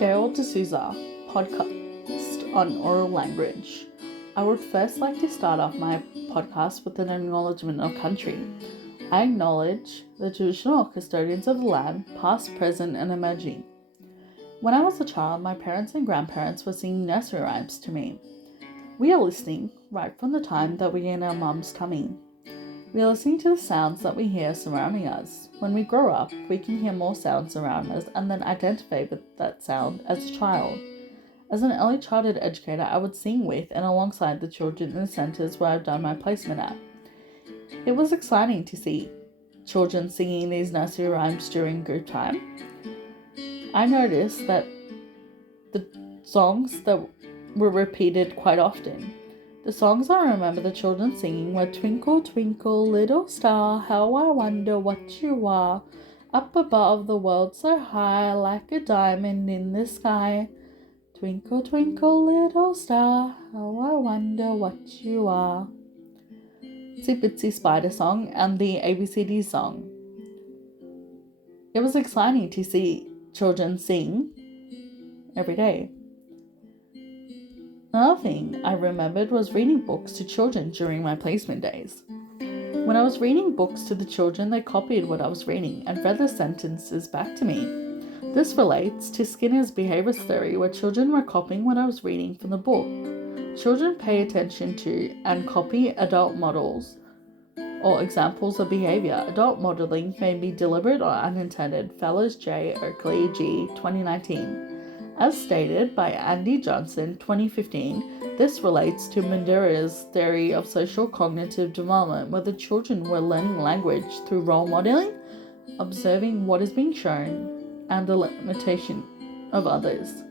Gail D'Souza, podcast on oral language. I would first like to start off my podcast with an acknowledgement of country. I acknowledge the traditional custodians of the land, past, present, and emerging. When I was a child, my parents and grandparents were singing nursery rhymes to me. We are listening right from the time that we are in our mum's tummy. We are listening to the sounds that we hear surrounding us. When we grow up, we can hear more sounds around us and then identify with that sound as a child. As an early childhood educator, I would sing with and alongside the children in the centres where I've done my placement at. It was exciting to see children singing these nursery rhymes during group time. I noticed that the songs that were repeated quite often. The songs I remember the children singing were Twinkle, Twinkle, Little Star, How I Wonder What You Are, Up above the world so high, like a diamond in the sky. Twinkle, twinkle, little star, how I wonder what you are. Itsy Bitsy Spider song and the ABCD song. It was exciting to see children sing every day. Another thing I remembered was reading books to children during my placement days. When I was reading books to the children, they copied what I was reading and read the sentences back to me. This relates to Skinner's behaviour theory, where children were copying what I was reading from the book. Children pay attention to and copy adult models or examples of behaviour. Adult modelling may be deliberate or unintended. Fellows J. Oakley G. 2019. As stated by Andy Johnson, 2015, this relates to Mandura's theory of social cognitive development, where the children were learning language through role modelling, observing what is being shown, and the limitation of others.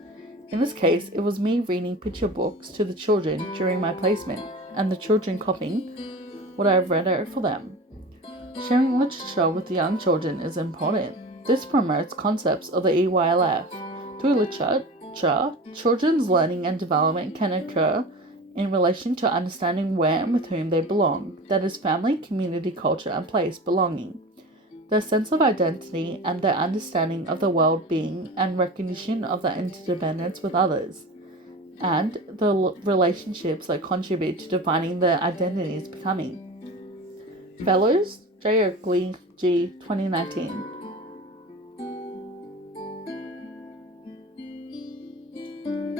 In this case, it was me reading picture books to the children during my placement, and the children copying what I have read out for them. Sharing literature with young children is important. This promotes concepts of the EYLF. Through literature, children's learning and development can occur in relation to understanding where and with whom they belong, that is, family, community, culture, and place belonging, their sense of identity, and their understanding of the world being and recognition of their interdependence with others, and the relationships that contribute to defining their identities becoming. Fellows, J. Oakley G. 2019.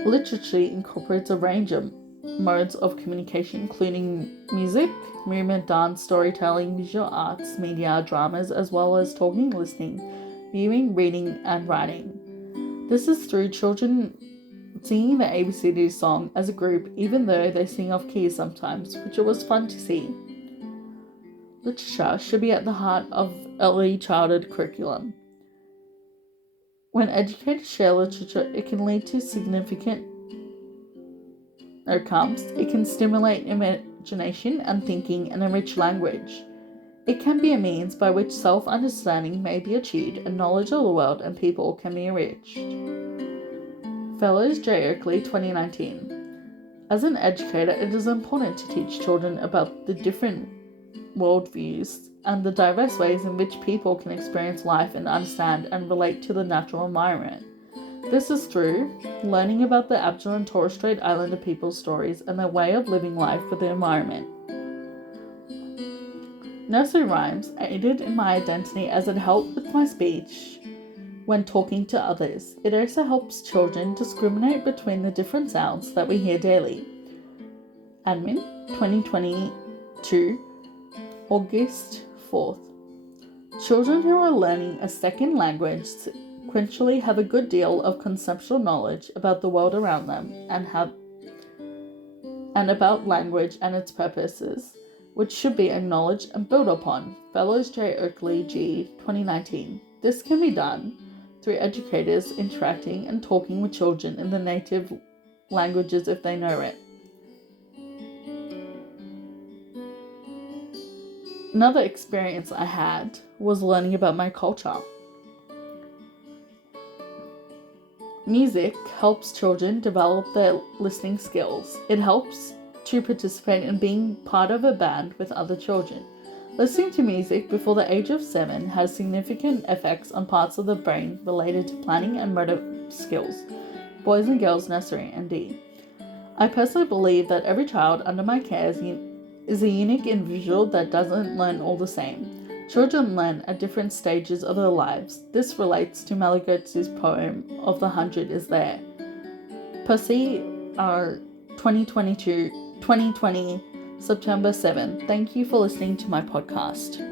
Literature incorporates a range of modes of communication, including music, movement, dance, storytelling, visual arts, media, dramas, as well as talking, listening, viewing, reading, and writing. This is through children singing the ABCD song as a group, even though they sing off key sometimes, which it was fun to see. Literature should be at the heart of early childhood curriculum. When educators share literature, it can lead to significant outcomes. It can stimulate imagination and thinking and enrich language. It can be a means by which self-understanding may be achieved and knowledge of the world and people can be enriched. Fellows J. Oakley 2019. As an educator, it is important to teach children about the different worldviews and the diverse ways in which people can experience life and understand and relate to the natural environment. This is through learning about the Aboriginal and Torres Strait Islander people's stories and their way of living life with the environment. Nursery rhymes aided in my identity as it helped with my speech when talking to others. It also helps children discriminate between the different sounds that we hear daily. Admin 2022, August 4th. Children who are learning a second language sequentially have a good deal of conceptual knowledge about the world around them and about language and its purposes, which should be acknowledged and built upon. Fellows J. Oakley G. 2019. This can be done through educators interacting and talking with children in the native languages if they know it. Another experience I had was learning about my culture. Music helps children develop their listening skills. It helps to participate in being part of a band with other children. Listening to music before the age of 7 has significant effects on parts of the brain related to planning and motor skills. Boys and Girls Nursery, ND. I personally believe that every child under my care is a unique individual that doesn't learn all the same. Children learn at different stages of their lives. This relates to Malagotti's poem of the 100 is there. Percy, 2020, September 7th. Thank you for listening to my podcast.